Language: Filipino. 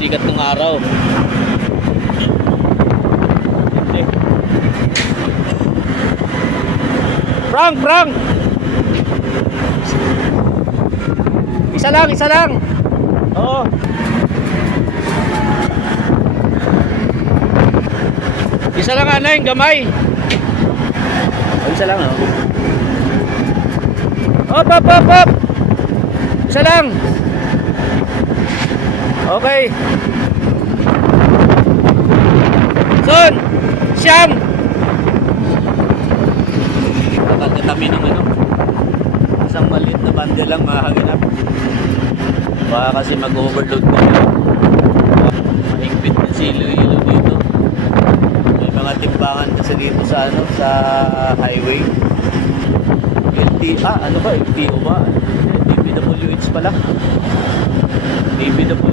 sikat ng araw. Hindi. Frank! Isa lang. Oo. Isa lang ano yung gamay. Isa lang oh. Hop. Isa lang. Okay. Son! Siyam! Kakatami ng ano. Isang maliit na bundle lang makahaganap. Baka kasi mag-overload pa yun. Mahigpit na silo-ilo dito. May mga timbangan kasi dito sa ano, sa highway. LTO ba? DPWH pala. DPWH